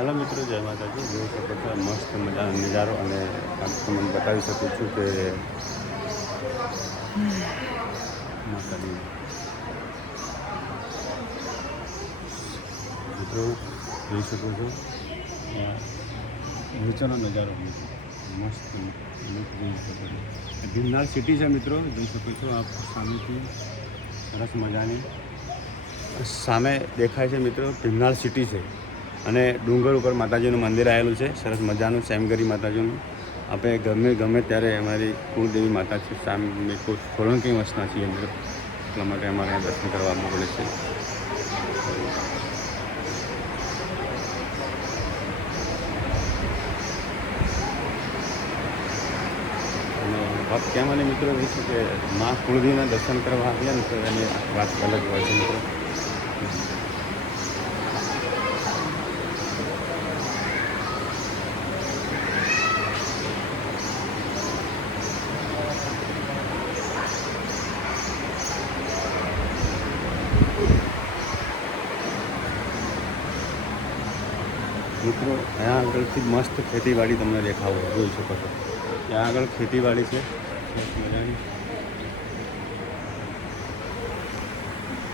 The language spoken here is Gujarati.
हेलो मित्रों, जय माताजी। જોઈ શકો છો મસ્ત મજાનો નજારો અને આપ તમને બતાવી શકું છું કે માતાજી મિત્રો જોઈ શકો છો નીચેનો નજારો મસ્ત જોઈ શકો છો। ભીમનાળ સિટી છે મિત્રો, જોઈ શકો છો આપ સામેથી સરસ મજાની સામે દેખાય છે મિત્રો, ભીમનાળ સિટી છે અને ડુંગર ઉપર માતાજીનું મંદિર આવેલું છે સરસ મજાનું સેમગરી માતાજીનું। આપણે ગમે ત્યારે અમારી કુળદેવી માતા છે સામે સોલંકી વંશના છીએ મિત્રો, એટલા માટે અમારે અહીંયા દર્શન કરવા આવવું પડે છે। અને વાત કહેવાની મિત્રો એ છે કે મા કુળદેવીના દર્શન કરવા આવ્યા ને તો એની વાત અલગ હોય છે મિત્રો। મિત્રો અહીંયા આગળથી મસ્ત ખેતીવાડી તમને દેખાવો જોઈ શકો છો। ત્યાં આગળ ખેતીવાડી છે સરસ મજાની।